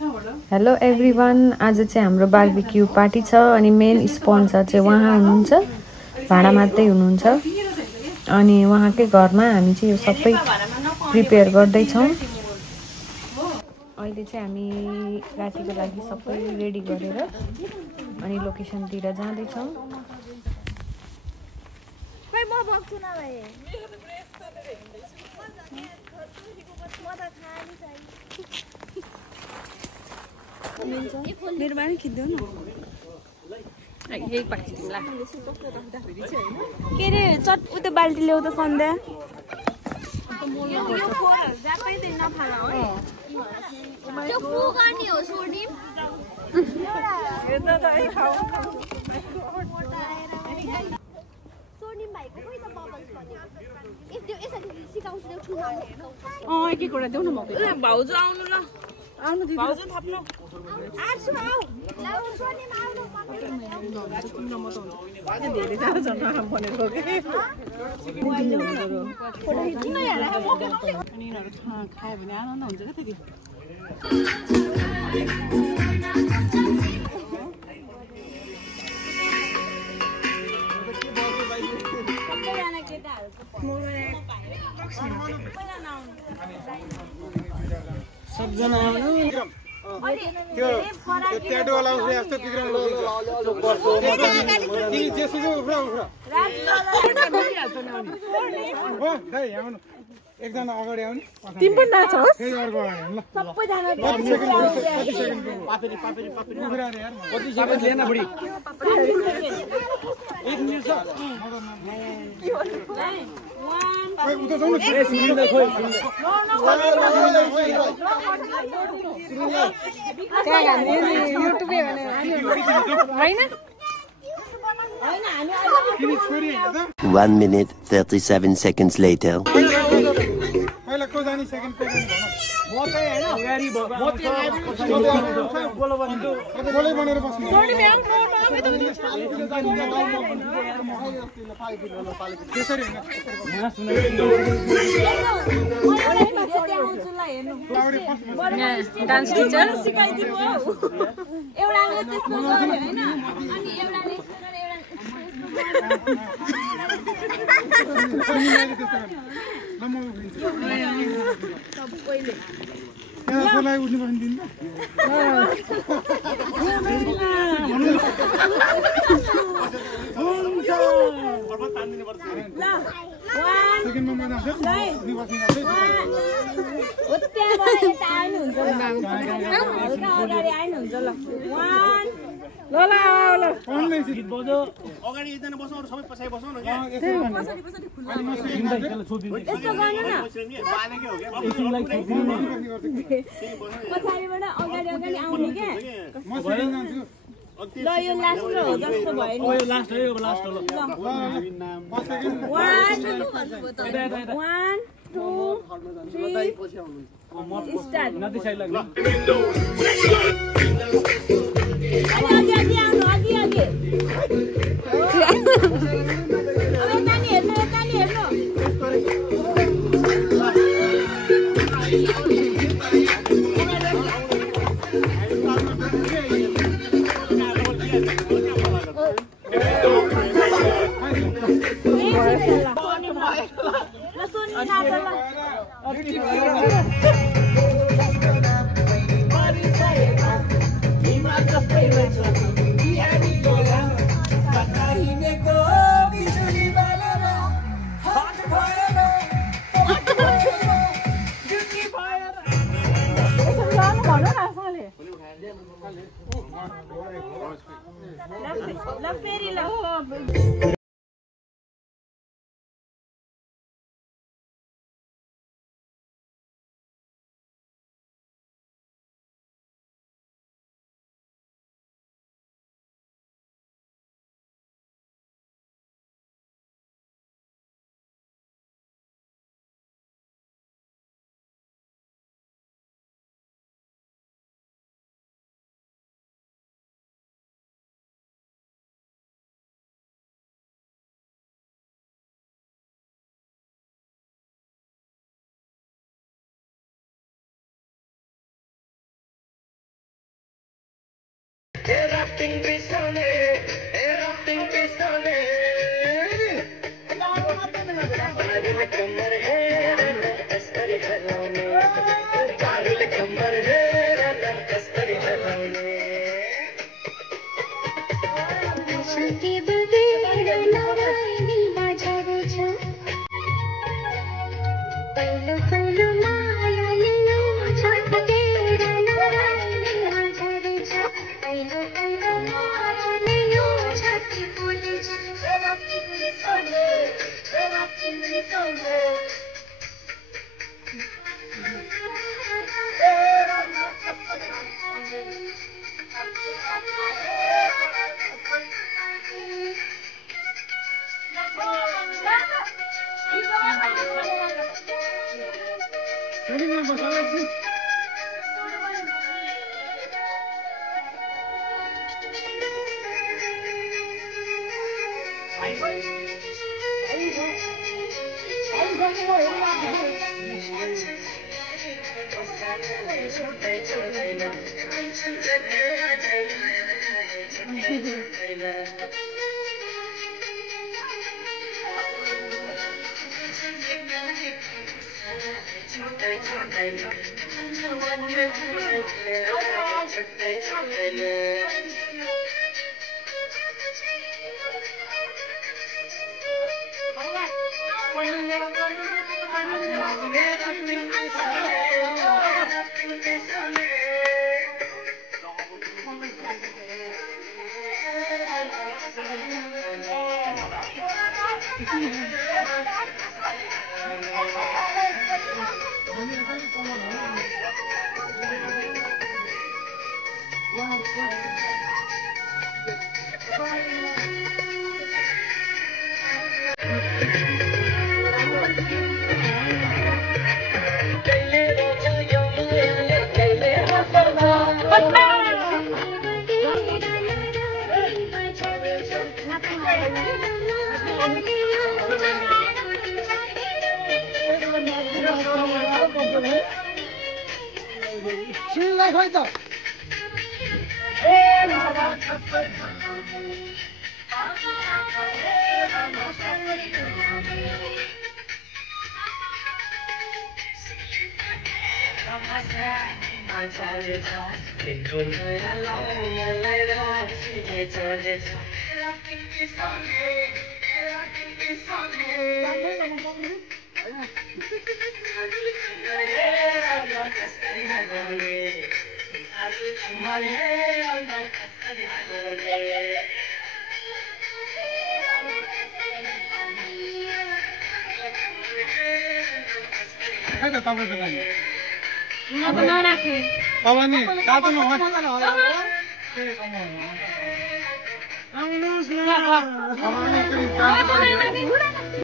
Hello everyone, आज चाहिँ हाम्रो बार्बिक्यू पार्टी छ अनि मेन स्पोन्सर चाहिँ उहाँ हुनुहुन्छ, भाडा मात्रै हुनुहुन्छ। अनि उहाँकै घरमा हामी चाहिँ यो सबै प्रिपेयर गर्दैछौँ। अहिले चाहिँ हामी रातिको लागि सबै रेडी गरेर अनि लोकेसनतिर जाँदैछौँ। मेरो बारे खिच्देऊ न। यही पार्टी तिमीलाई के रे चट उता बाल्टी ल्याउ त सन्ध्या। के कुरा देऊ न भाउजू आउनु ल, आउनु दिदी भाउजू थप्नु। खायो भने आनन्द हुन्छ क्या त्यति। सबजना आउनु त्यो ट्याटो वाला उसले यस्तो विक्रम एकजना अगाडि आउने तिमी पनि नाच्छस् फेरि अर्को अगाडि ल सबैजना One minute, 37 seconds later. पहिला को जानी सेकेन्ड पेमेन्ट भन म चाहिँ हैन गाडी बोले बनेर बस्नु त्यसरी हैन डान्स टिचर सिकाइदिनु हौ। एउटाले त्यस्तो गर्यो हैन, अनि एउटाले सबैले त्यसलाई उठ्नु पनि दिन्छ। सेकेन्डमा मजा आउँछ नि बस्नु हो त्यहाँबाट यता आउनुहुन्छ ल, हल्का अगाडि आउनुहुन्छ ल। 1 ल ल पढ्दै गीत बज्यो अगाडि एकजना बस्नु अरु सबै पछाडि बस्नु न के यस्तो गर्नु न, बालेकै हो के पछाडिबाट अगाडि अगाडि आउने के। म सेकेन्ड जान्छु ल यो लास्ट हो जस्तो भयो नि। यो लास्ट हो यो लास्ट हो ल म सेकेन्ड 1 2 3 स्टार्ट। नदी साइड लाग्छ अघि अघि आउनु, अघि अघि। अब नानी हेर्नु, नानी हेर्नु। ल फेरि ल आउनुहोस् न